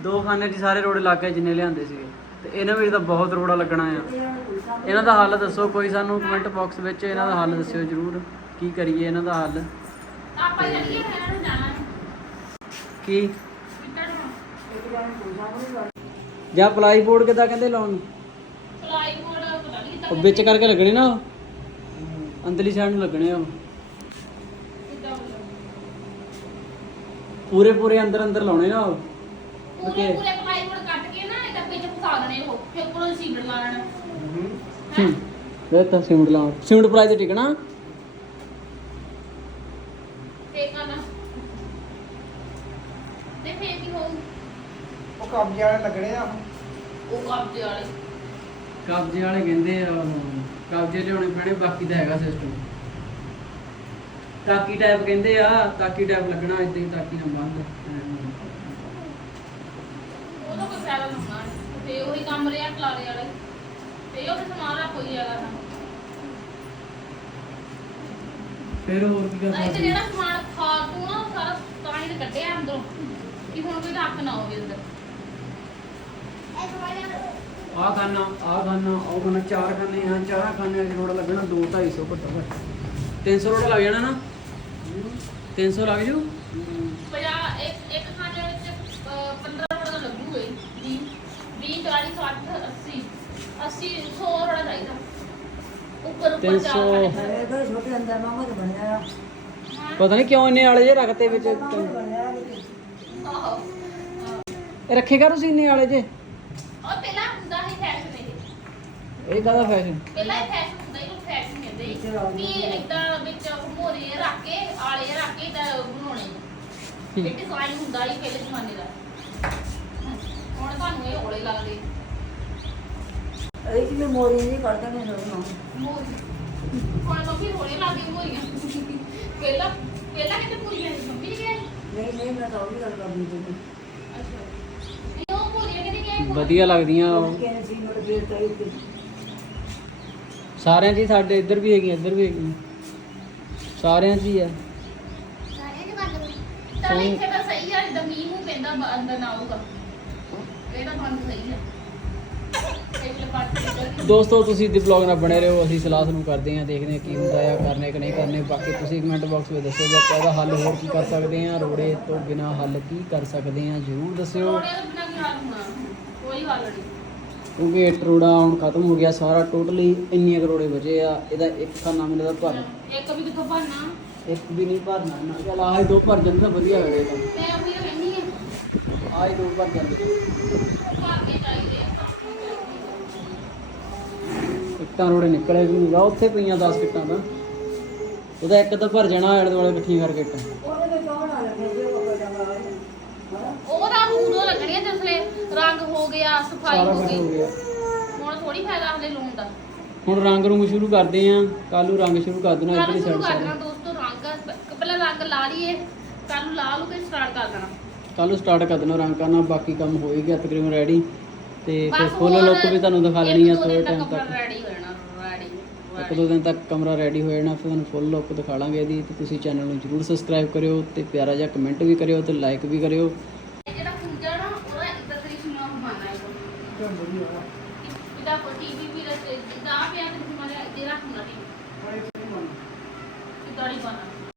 ਦੋ ਖਾਨੇ 'ਚ ਸਾਰੇ ਰੋੜੇ ਲੱਗ ਗਏ ਜਿੰਨੇ ਲਿਆਂਦੇ ਸੀਗੇ। ਤੇ ਇਹਨਾਂ ਵਿੱਚ ਤਾਂ ਬਹੁਤ ਰੋੜਾ ਲੱਗਣਾ ਆ। ਇਹਨਾਂ ਦਾ ਹੱਲ ਦੱਸੋ ਕੋਈ ਸਾਨੂੰ ਕਮੈਂਟ ਬਾਕਸ ਵਿੱਚ ਇਹਨਾਂ ਦਾ ਹੱਲ ਦੱਸਿਓ ਜਰੂਰ ਕੀ ਕਰੀਏ ਇਹਨਾਂ ਦਾ ਹੱਲ? ਆਪਾਂ ਚੱਲੀਏ ਫਿਰ ਇਹਨਾਂ ਨੂੰ ਜਾਣਾ ਕੀ ਜਾਂ ਪਲਾਈ ਬੋਰਡ ਕਿੱਦਾਂ ਕਹਿੰਦੇ ਲਾਉਣ? ਨੂੰ ਪਲਾਈ ਬੋਰਡ ਪਤਾ ਨਹੀਂ ਉਹ ਵਿੱਚ ਕਰਕੇ ਲੱਗਣੇ ਨਾ ਉਹ। ਅੰਦਰਲੀ ਸਾਈਡ ਨੂੰ ਲੱਗਣੇ ਆ ਉਹ। ਕਿੱਦਾਂ ਹੋਊਗਾ। ਪੂਰੇ ਪੂਰੇ ਅੰਦਰ ਅੰਦਰ ਲਾਉਣੇ ਨਾ ਉਹ। ਪੂਰੇ Okay. ਪੂਰੇ ਪਲਾਈ ਬੋਰਡ ਕੱਟ ਕੇ ਨਾ ਇਹਦਾ ਵਿੱਚ ਫਸਾ ਦੇਣੇ ਉਹ। ਫਿਰ ਉੱਪਰੋਂ ਸੀਮਟ ਲਾ ਲੈਣਾ। ਹੂੰ। ਇਹ ਤਾਂ ਸਿਮਟ ਲਾਉਣ ਸਿਮਟ ਪਲਾਈ ਤੇ ਟਿਕਣਾ। ਉਹ ਕਬਜ਼ੇ ਵਾਲੇ ਲੱਗਣੇ ਆ। ਉਹ ਕਬਜ਼ੇ ਵਾਲੇ। ਕਬਜ਼ੇ ਵਾਲੇ ਕਹਿੰਦੇ ਆ ਉਹ, ਕਬਜ਼ੇ ਲਿਆਉਣੇ ਪੈਣੇ ਬਾਕੀ ਤਾਂ ਹੈਗਾ ਸਿਸਟਮ ਤਾਕੀ ਟਾਈਪ ਕਹਿੰਦੇ ਆ ਤਾਕੀ ਟਾਈਪ ਲੱਗਣਾ ਇਦਾਂ ਹੀ ਤਾਕੀ ਨਾਲ ਬੰਦ। ਉਹਦਾ ਕੋਈ ਫਾਇਦਾ ਨਹੀਂ ਤੇ ਉਹੀ ਕੰਮ ਰਿਹਾ ਕਲਾਰੇ ਵਾਲੇ। ਤੇ ਉਹ ਤੇ ਸਮਾਨ ਰੱਖ ਹੋਈ ਜਾਗਾ ਨਾ ਫਿਰ ਹੋਰ ਕੀ ਨਹੀਂ ਤੇ ਸਕਦੇ ਜਿਹੜਾ ਸਮਾਨ ਖਾ ਤੂੰ ਨਾ ਉਹ ਸਾਰਾ ਤਾਂ ਹੀ ਤਾਂ ਕੱਢਿਆ ਅੰਦਰੋਂ। ਕਿ ਹੁਣ ਕੋਈ ਰੱਖ ਨਾ ਹੋਵੇ ਅੰਦਰ। ਆ ਖਾਨਾ ਆ ਖਾਨਾ ਉਹ ਖਾਨਾ ਚਾਰ ਖਾਨੇ ਆ ਚਾਰਾਂ ਖਾਨਿਆਂ 'ਚ ਰੋੜਾ ਲੱਗਣਾ 2 250 ਘੱਟੋ ਘੱਟ। 300 ਰੋੜਾ ਲੱਗ ਜਾਣਾ ਨਾ? 300 ਲੱਗ ਜੂ? ਪੰਜਾਹ ਇੱਕ ਇੱਕ ਖਾਣੇ ਵਿੱਚ 15 ਰੋੜਾ ਤਾਂ ਲੱਗੂਗਾ 20 20 40 60 80 80 100 ਰੋੜਾ ਚਾਹੀਦਾ। ਉੱਪਰ ਉੱਪਰ 300 ਚਾਰ ਸਾਰੇ ਤਾਂ ਛੋਟੇ ਅੰਦਰ ਮਾਮਾ ਤੇ ਬਣਿਆ ਪਤਾ ਨਹੀਂ ਕਿਉਂ ਇੰਨੇ ਵਾਲੇ ਜੇ ਰੱਖਤੇ ਵਿੱਚ ਬਣਿਆ ਵਿੱਚ। ਆਹੋ। ਇਹ ਰੱਖੇਗਾ ਤੁਸੀਂ ਇੰਨੇ ਵਾਲੇ ਜੇ? ਉਹ ਪਹਿਲਾਂ ਹੁੰਦਾ ਸੀ ਫੈਸ਼ਨ ਇਹ। ਇਹ ਕਾਹਦਾ ਫੈਸ਼ਨ ਪਹਿਲਾਂ ਇਹ ਫੈਸ਼ਨ ਹੁੰਦਾ ਉਹ ਫੈਸ਼ਨ ਕਹਿੰਦੇ ਵੀ ਇਦਾਂ ਵਿੱਚ ਮੋਰੇ ਰੱਖ ਕੇ ਆਲੇ ਰੱਖ ਕੇ ਤਾਂ ਬਣਾਉਣੇ ਇਹ ਡਿਜ਼ਾਈਨ ਹੁੰਦਾ ਸੀ ਪਹਿਲੇ ਜ਼ਮਾਨੇ ਦਾ। ਹੁਣ ਤੁਹਾਨੂੰ ਇਹ ਔਲੇ ਲੱਗਦੇ। ਇਹ ਜਿਵੇਂ ਮੋਰੀ ਨਹੀਂ ਕਰਦੇ ਨੇ ਸਭ ਮੋਰੀ। ਹੁਣ ਮੰਮੀ ਹੋਲੇ ਲੱਗਦੇ ਮੋਰੀਆਂ। ਪਹਿਲਾਂ ਪਹਿਲਾਂ ਕਿਤੇ ਪੂਰੀਆਂ ਸੀ ਮੰਮੀ ਗਏ? ਨਹੀਂ ਨਹੀਂ ਮੈਂ ਤਾਂ ਉਹ ਵੀ ਗੱਲ ਕਰਦੀ ਸੀ। ਅੱਛਾ। ਨਹੀਂ ਉਹ ਪੂਰੀਆਂ ਕਿਤੇ ਗਏ ਵਧੀਆ ਲੱਗਦੀਆਂ ਉਹ। ਸੀ ਮੁੜ ਕੇ ਸਾਰਿਆਂ ਹੀ ਸਾਡੇ ਇੱਧਰ ਵੀ ਹੈਗੀਆਂ ਇੱਧਰ ਵੀ ਹੈਗੀਆਂ। ਸਾਰਿਆਂ 'ਚ ਹੀ ਆ। ਤਾਂ ਇੱਥੇ ਤਾਂ ਸਹੀ ਆ ਜਿੱਦਾਂ ਮੀਂਹ ਪੈਂਦਾ ਅੰਦਰ ਨਾ ਆਊਗਾ। ਇਹ ਤਾਂ ਬੰਦ ਸਹੀ ਆ। ਦੋਸਤੋ ਤੁਸੀਂ ਦੀ ਬਲੌਗ ਨਾਲ ਬਣੇ ਰਹੋ ਅਸੀਂ ਸਲਾਹ ਨੂੰ ਕਰਦੇ ਹਾਂ ਦੇਖਦੇ ਹਾਂ ਕੀ ਹੁੰਦਾ ਆ ਕਰਨੇ ਕਿ ਨਹੀਂ ਕਰਨੇ ਬਾਕੀ ਤੁਸੀਂ ਕਮੈਂਟ ਬਾਕਸ ਵਿੱਚ ਦੱਸਿਓ ਜੇ ਆਪਾਂ ਇਹਦਾ ਹੱਲ ਹੋਰ ਕੀ ਕਰ ਸਕਦੇ ਹਾਂ ਰੋੜੇ ਤੋਂ ਬਿਨਾ ਹੱਲ ਕੀ ਕਰ ਸਕਦੇ ਹਾਂ ਜ਼ਰੂਰ ਦੱਸਿਓ। ਕੋਈ ਹੱਲ ਨਹੀਂ। ਕਿਉਂਕਿ ਇਹ ਰੋੜਾ ਹੁਣ ਖਤਮ ਹੋ ਗਿਆ ਸਾਰਾ ਟੋਟਲੀ ਇੰਨੀਆਂ ਕਰੋੜੇ ਬਚੇ ਆ ਇਹਦਾ ਇੱਕ ਖਾਨਾ ਮੈਨੂੰ ਦਾ ਭਰ ਇੱਕ ਵੀ ਕਿੱਥੋਂ ਭਰਨਾ। ਇੱਕ ਵੀ ਨਹੀਂ ਭਰਨਾ ਨਾ ਚੱਲ ਆਹ ਹੀ ਦੋ ਭਰ ਜਾਂਦੇ ਤਾਂ ਵਧੀਆ ਲੱਗੇਗਾ ਮੈਂ ਉਹੀ ਤਾਂ ਕਹਿੰਦੀ ਆ। ਆਹ ਹੀ ਦੋ ਭਰ ਜਾਂਦੇ। ਇੱਟਾਂ ਰੋੜੇ ਨਿਕਲੇ ਵੀ ਨਹੀਂ ਗਾ ਉੱਥੇ ਪਈਆਂ 10 ਕਿੱਟਾਂ ਤਾਂ। ਉਹਦਾ ਇੱਕ ਤਾਂ ਭਰ ਜਾਣਾ ਆਲੇ ਦੁਆਲੇ ਇਕੱਠੀਆਂ ਕਰਕੇ ਇੱਟਾਂ ਉਹਦੇ ਵਿੱਚ ਕੌਣ ਆ ਲੱਗੇ ਸੀ ਉਹ ਕੋਈ ਜਗ੍ਹਾ ਹਾਂ? ਉਹ ਤਾਂ ਉਦੋਂ ਲੱਗਣੀਆਂ ਜਿਸਲੇ ਰੰਗ ਹੋ ਗਿਆ ਸਫ਼ਾਈ ਸਾਰਾ ਹੋ ਕੁਝ ਹੋ ਗਈ ਗਿਆ। ਹੁਣ ਥੋੜੀ ਫਾਇਦਾ ਹਲੇ ਲਾਉਣ ਦਾ। ਹੁਣ ਰੰਗ ਰੂੰਗ ਸ਼ੁਰੂ ਕਰਦੇ ਆਂ ਕੱਲ ਨੂੰ ਰੰਗ ਸ਼ੁਰੂ ਕਰ ਦੇਣਾ ਕੱਲ ਇੱਧਰਲੀ ਸ਼ੁਰੂ ਸਾਈਡ ਕਰ ਦੇਣਾ ਦੋਸਤੋ ਰੰਗ ਪ- ਪਹਿਲਾਂ ਰੰਗ ਲਾ ਲਈਏ ਕੱਲ ਨੂੰ ਲਾ ਲੂ ਕੇ ਸਟਾਰਟ ਕਰ ਦੇਣਾ। ਕੱਲ ਨੂੰ ਸਟਾਰਟ ਕਰ ਦੇਣਾ ਰੰਗ ਕਰਨਾ ਬਾਕੀ ਕੰਮ ਹੋ ਹੀ ਗਿਆ ਤਕਰੀਬਨ ਰੈਡੀ ਤੇ ਫਿਰ ਬਸ ਫੁੱਲ ਹੋਰ ਲੁੱਕ ਵੀ ਤੁਹਾਨੂੰ ਦਿਖਾ ਲੈਣੀ ਆ ਇੱਕ ਦੋ ਥੋੜੇ ਦਿਨ ਟਾਈਮ ਤੱਕ ਰੈਡੀ ਹੋ ਜਾਣਾ ਰੈਡੀ ਇੱਕ ਦੋ ਦਿਨ ਤੱਕ ਕਮਰਾ ਰੈਡੀ ਹੋ ਜਾਣਾ, ਫਿਰ ਤੁਹਾਨੂੰ ਫੁੱਲ ਲੁੱਕ ਦਿਖਾ ਲਾਂਗੇ ਇਹਦੀ ਤੇ ਤੁਸੀਂ ਚੈਨਲ ਨੂੰ ਜਰੂਰ ਸਬਸਕ੍ਰਾਈਬ ਕਰਿਓ ਤੇ ਪਿਆਰਾ ਜਿਹਾ ਕਮੈਂਟ ਵੀ ਕਰਿਓ ਤੇ ਲਾਈਕ ਵੀ ਕਰਿਓ।